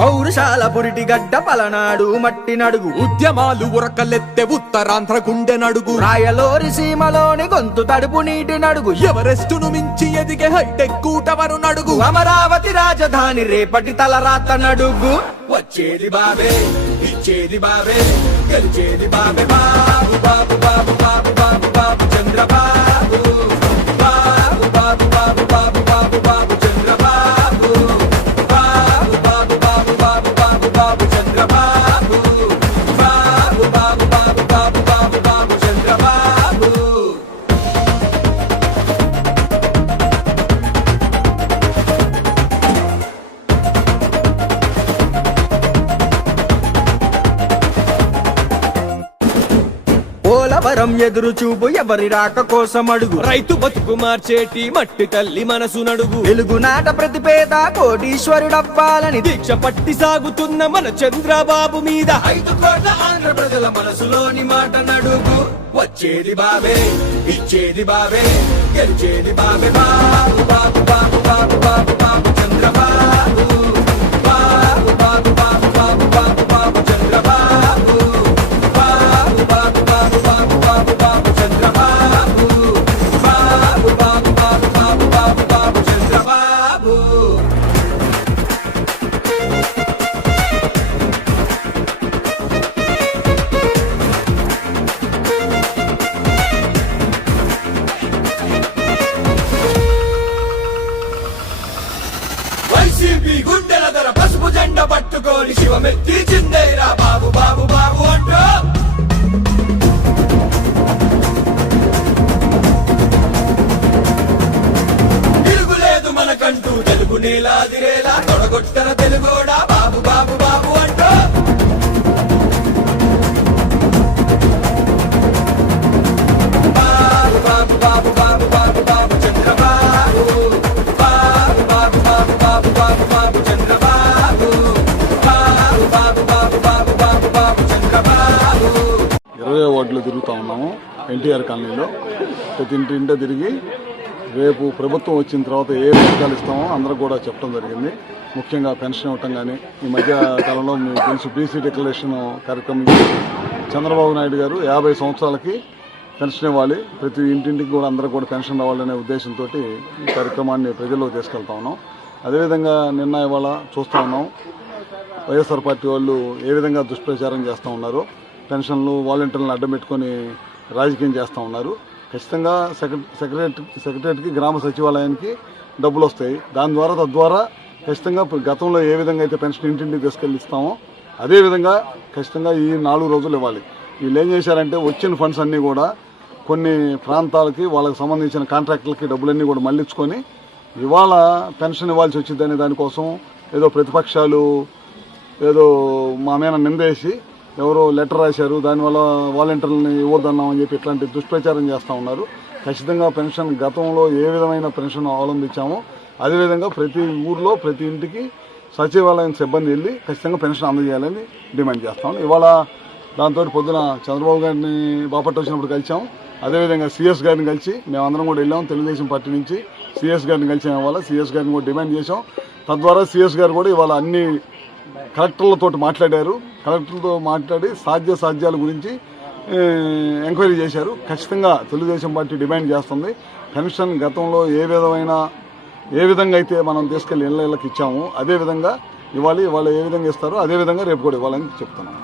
పౌరుషాల పురిటి గడ్డ పలనాడు మట్టి నడుగు. ఉద్యమాలు ఉరకలెత్తె ఉత్తరాంధ్ర గుండె నడుగు. రాయలోరి సీమలోని గొంతు తడుపు నీటి నడుగు. ఎవరెస్టును మించి ఎదిగే హైటెక్ కూటవరు నడుగు. అమరావతి రాజధాని రేపటి తలరాత నడుగు. వచ్చేది బాబే ఇచ్చేది బాబే గెలిచేది బాబే. బాబు బాబు బాబు బాబు బాబు బాబు చంద్రబాబు. పోలవరం ఎదురు చూపు ఎవరి రాక కోసం అడుగు రైతు బతుకు మార్చేటి మట్టి తల్లి మనసు నడుగు. వెలుగు నాట ప్రతి పేద కోటీశ్వరుడవ్వాలని దీక్ష పట్టి సాగుతున్న మన చంద్రబాబు మీద. ఐదు కోట్ల ఆంధ్ర ప్రజల మనసులోని మాట నడుగు. వచ్చేది బాబే ఇచ్చేది బాబే గెలిచేది బాబు. బాబు బాబు బాబు బాబు. వైసీపీ గుండెల ధర పసుపు జెండ పట్టుకొని శివమెత్తి చిందేరా బాబు బాబు బాబు అంటూ. తిరుగులేదు మనకంటూ తెలుగు నేలాదిరేలా తొడగొట్టన వార్డులో తిరుగుతూ ఉన్నాము ఎన్టీఆర్ కాలనీలో. ప్రతి ఇంటి ఇంట తిరిగి రేపు ప్రభుత్వం వచ్చిన తర్వాత ఏ పథకాలు ఇస్తామో అందరూ కూడా చెప్పడం జరిగింది. ముఖ్యంగా పెన్షన్ ఇవ్వటం కానీ ఈ మధ్య కాలంలో మీకు తెలుసు బీసీ డిక్లరేషన్ కార్యక్రమం చంద్రబాబు నాయుడు గారు యాభై సంవత్సరాలకి పెన్షన్ ఇవ్వాలి. ప్రతి ఇంటింటికి కూడా అందరూ కూడా పెన్షన్ రావాలనే ఉద్దేశంతో ఈ కార్యక్రమాన్ని ప్రజల్లోకి తీసుకెళ్తా ఉన్నాం. అదేవిధంగా నిన్న ఇవాళ చూస్తూ ఉన్నాం వైఎస్ఆర్ పార్టీ వాళ్ళు ఏ విధంగా దుష్ప్రచారం చేస్తూ ఉన్నారో. పెన్షన్లు వాలంటీర్లను అడ్డం పెట్టుకొని రాజకీయం చేస్తూ ఉన్నారు. ఖచ్చితంగా సెక్రటరీ సెక్రటరీకి గ్రామ సచివాలయానికి డబ్బులు వస్తాయి. దాని ద్వారా తద్వారా ఖచ్చితంగా గతంలో ఏ విధంగా అయితే పెన్షన్ ఇంటింటికి తీసుకెళ్ళి ఇస్తామో అదే విధంగా ఖచ్చితంగా ఈ నాలుగు రోజులు ఇవ్వాలి. వీళ్ళు ఏం చేశారంటే వచ్చిన ఫండ్స్ అన్నీ కూడా కొన్ని ప్రాంతాలకి వాళ్ళకి సంబంధించిన కాంట్రాక్టులకి డబ్బులన్నీ కూడా మళ్ళించుకొని ఇవాళ పెన్షన్ ఇవ్వాల్సి వచ్చిందనే దానికోసం ఏదో ప్రతిపక్షాలు ఏదో మా మీద నిందేసి ఎవరో లెటర్ రాశారు దానివల్ల వాలంటీర్లని ఇవ్వద్దన్నామని చెప్పి ఇట్లాంటి దుష్ప్రచారం చేస్తూ ఉన్నారు. ఖచ్చితంగా పెన్షన్ గతంలో ఏ విధమైన పెన్షన్ అవలంబించామో అదేవిధంగా ప్రతి ఊర్లో ప్రతి ఇంటికి సచివాలయం సిబ్బంది వెళ్ళి ఖచ్చితంగా పెన్షన్ అందజేయాలని డిమాండ్ చేస్తాం ఇవాళ దాంతో పొద్దున చంద్రబాబు గారిని బాపట్ల వచ్చినప్పుడు కలిసాం అదేవిధంగా సిఎస్ గారిని కలిసి మేమందరం కూడా వెళ్ళాం. తెలుగుదేశం పార్టీ నుంచి సిఎస్ గారిని కలిసాం ఇవాళ. సిఎస్ గారిని కూడా డిమాండ్ చేసాం తద్వారా సిఎస్ గారు కూడా ఇవాళ అన్ని కలెక్టర్లతో మాట్లాడారు. కలెక్టర్లతో మాట్లాడి సాధ్య సాధ్యాల గురించి ఎంక్వైరీ చేశారు. ఖచ్చితంగా తెలుగుదేశం పార్టీ డిమాండ్ చేస్తుంది. కమిషన్ గతంలో ఏ విధమైన ఏ విధంగా అయితే మనం తీసుకెళ్ళి ఇళ్ళ ఇళ్ళకి ఇచ్చామో అదే విధంగా ఇవ్వాలి. ఇవాళ ఏ విధంగా ఇస్తారో అదే విధంగా రేపు కూడా ఇవ్వాలని చెప్తున్నాను